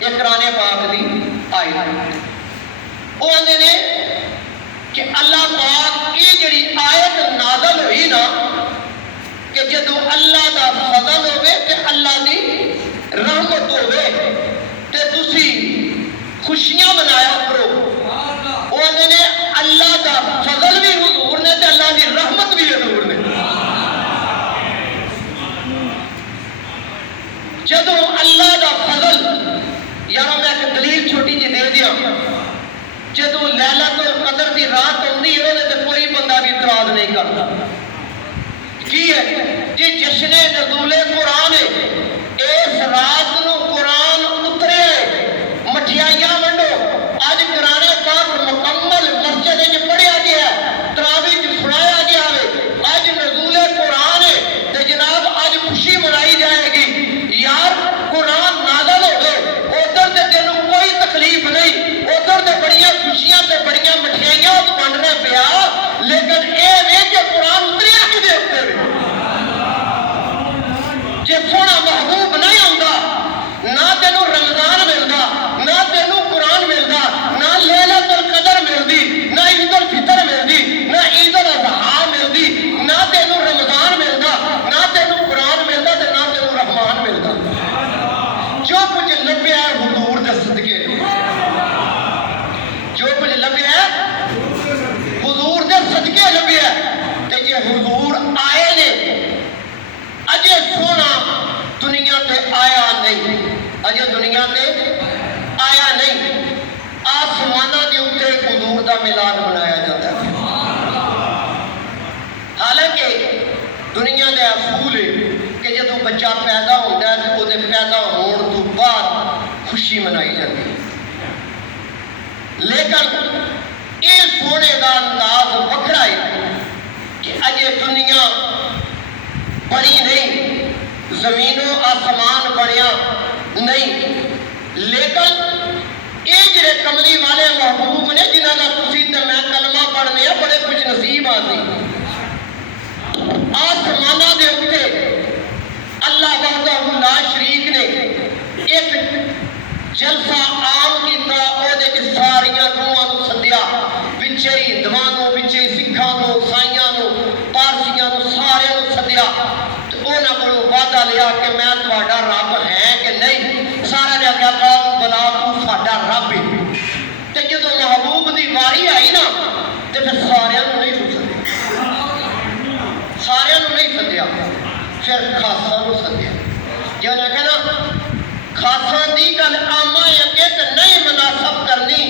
یہ قرآن پاک دی آئی وہ آندے نے کہ اللہ پاک یہ جڑی آیت نازل ہوئی نا کہ جدو اللہ دا فضل ہوئے تے اللہ دی رحمت ہوئے تے تسی خوشیاں منایا کرو وہ آندے نے اللہ دا فضل بھی حضور نے تے اللہ دی رحمت بھی حضور نے جدو اللہ دا فضل یارو میں ایک دلیل چھوٹی جی دے دیا جدو لیلۃ القدر دی رات ہوندی ہے تے کوئی بندہ بھی اعتراض نہیں کرتا کی ہے جی جشن نزول قرآن ہے اس رات نو قرآن اترے مٹھیائیاں ونڈو اج قرآن پاک مکمل مسجد وچ پڑھیا گیا ہے تراویح وچ سنایا گیا ہے اج نزول قرآن ہے تے جناب اج خوشی منائی جائے گی یار قرآن نازل ہو گئے ادھر تے تینوں کوئی تکلیف نہیں ادھر تے بڑیاں خوشیاں تے بڑیاں مٹھیائیاں ونڈنا پیا لیکن اے وے کہ قرآن اتریا کدے اوپر جے سونا محبوب نہیں آتا نہ تینوں رمضان ملتا نہ تینوں قرآن ملتا نہ لیلۃ القدر ملتی نہ عید الفطر ملتی نہ عید الاضحیٰ ملتی نہ تینوں رمضان ملتا نہ تینوں قرآن ملتا تے نہ تینوں رحمان ملتا جو کچھ لبیا ہے حضور دے صدقے جو کچھ لبیا ہے حضور دے صدقے لبیا ہے تے یہ حضور آئے نے اجے سونا دنیا تے آیا نہیں اجے دنیا تے آیا نہیں آسمانہ کے اوپر حضور دا میلاد منایا جاتا ہے حالانکہ دنیا دے اصول ہے کہ جدو بچہ پیدا ہوتا ہے تو وہ پیدا ہونے تو بعد خوشی منائی جاتی ہے لیکن یہ سونے دا انداز وکھرا ہے کہ اجے دنیا بنی نہیں زمین و آسمان بنیا نہیں لیکن یہ جڑے کملی والے محبوب نے جنہاں دا تسی تے میں کلمہ پڑھنے ہیں بڑے خوش نصیب آتی آسمانہ دے اوپر اللہ وحدہ لا شریک نے ایک جلسہ عام کیتا او دے کے ساریاں روحاں نو سدیا وچے ہندواں نو وچے سکھاں نو عیسائیاں نو پارسیاں نو سارے نو سدیا تے انہاں کولوں وعدہ لیا کہ میں تہاڈا رب ہے کہ نہیں سارے نے آکھیا قالوا بلا تو ساڈا رب ہے تے جدوں محبوب دی واری آئی نا تے پھر سارے نو نہیں سدیا سارے نو نہیں سدیا پھر خاصاں نو سدیا جو نے کہنا خاصاں دی گل آما اگے تے نہیں مناسب کرنی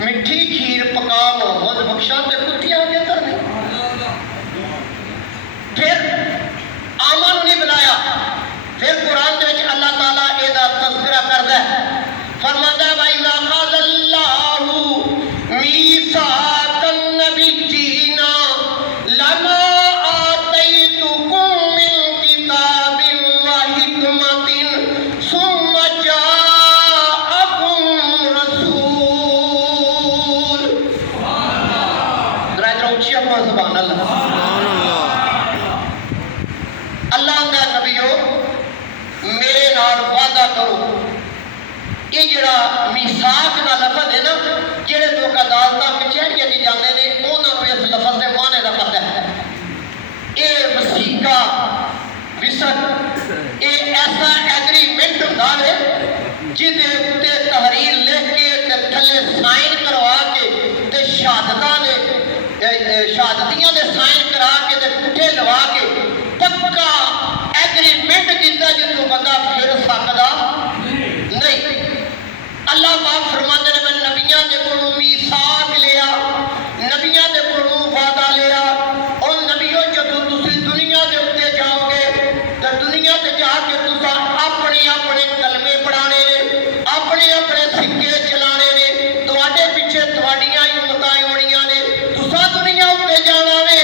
مٹھی کھیر پکا محمد بخشا تے کتیاں اگے کرنی پھر آما نو نہیں بلایا پھر قرآن دے وچ اللہ تعالیٰ اے دا تذکرہ کردا ہے فرماتا ہے وَإِذَا أَخَذَ اللَّهُ مِيثَاقَ النَّبِيِّينَ لَمَا آتَيْتُكُم مِّن كِتَابٍ وَحِكْمَةٍ ثُمَّ جَاءَكُم رَّسُولٌ ذرا اونچی آواز سبحان اللہ اللہ دا نبیو میرے نال وعدہ کرو یہ جڑا میثاق دا لفظ ہے نا جڑے لوگ عدالتاں کچہریاں دی جاندے نے انہاں نوں اس لفظ دے معنی دا پتہ ہے یہ وثیقہ وثق یہ ایسا ایگریمنٹ ہوندا ہے جدے تے تحریر لکھ کے تے تھلے سائن کروا کے تے شہادتاں نے شہادتیاں دے سائن کرا کے تے پٹھے لوا کے پکا ایگریمنٹ کیتا جدوں بندہ پھر سکدا نہیں اللہ پاک فرماتے ہیں میں نبیاں دے کولوں میثاق لیا نبیاں دے کولوں وعدہ لیا اور نبیوں جدوں تسی دنیا دے اوتے جاؤ گے تے دنیا تے جا کے تساں اپنے اپنے کلمے پڑھانے نے اپنے اپنے سکے چلانے نے تواڈے پیچھے تواڈیاں امتاں ہونیاں نے تساں دنیا اوتے جانا وے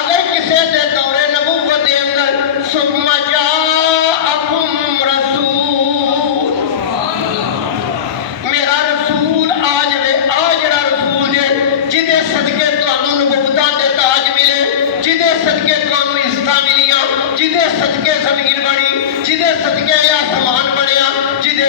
اگر کسے دے دور نبوت دے اندر ثم جاءکم رسول میرا رسول آج وے آ جڑا رسول ہے جدے صدقے تانوں نبوتاں دے تاج ملے جدے صدقے تانوں عزتاں ملیاں جدے صدقے زمین بنی جدے صدقے آسمان بنیا جدے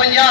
50।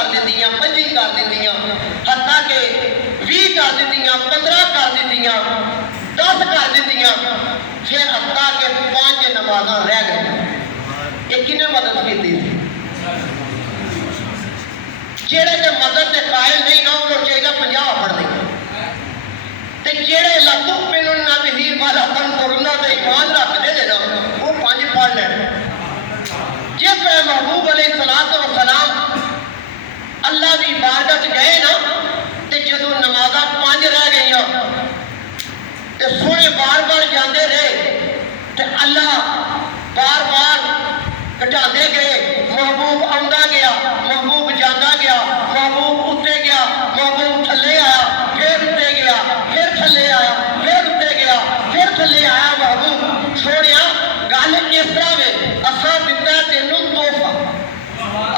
کر دیتیاں 25 کر دیتیاں حتیٰ کہ 20 کر دیتیاں 15 کر دیتیاں 10 کر دیتیاں پھر حتیٰ کہ 5 نمازاں رہ گئی یہ کنے مدد کی تھی جیڑے کے مدد کے قائل نہیں نہ انہوں چاہیے 50 پڑھ دیں تے جیڑے لطف پینن بھی والا تن کرنا تے ایمان رکھ دے دینا وہ 5 پڑھ لیں جس میں محبوب علیہ السلام اللہ دی بارگاہ گئے نا تے جدو نمازاں 5 رہ گئیاں تے سونے بار بار جاندے رہے تے اللہ بار بار کٹا دے گئے محبوب آندا گیا محبوب جانا گیا محبوب اتنے گیا محبوب تھلے آیا پھر اتنے گیا پھر تھلے آیا پھر اتنے گیا پھر تھلے آیا محبوب سونیا گل اس طرح میں اساں دتا تینوں تحفہ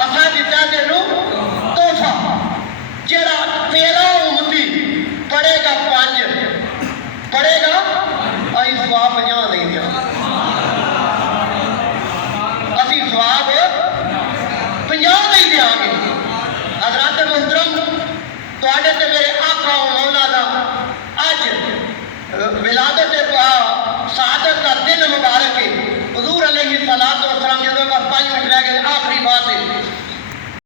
اساں دتا تینوں تحفہ جڑا تیرا امتی پڑھے گا 5 پڑھے گا ائی ثواب 50 نہیں دیا اسی ثواب 50 نہیں دیا گے حضرات محترم تواڈے تے میرے آقا و مولا دا اج ولادت سعادت کا دن مبارک ہے حضور علیہ السلام جدوں بس 5 منٹ رہ گئے آخری بات ہے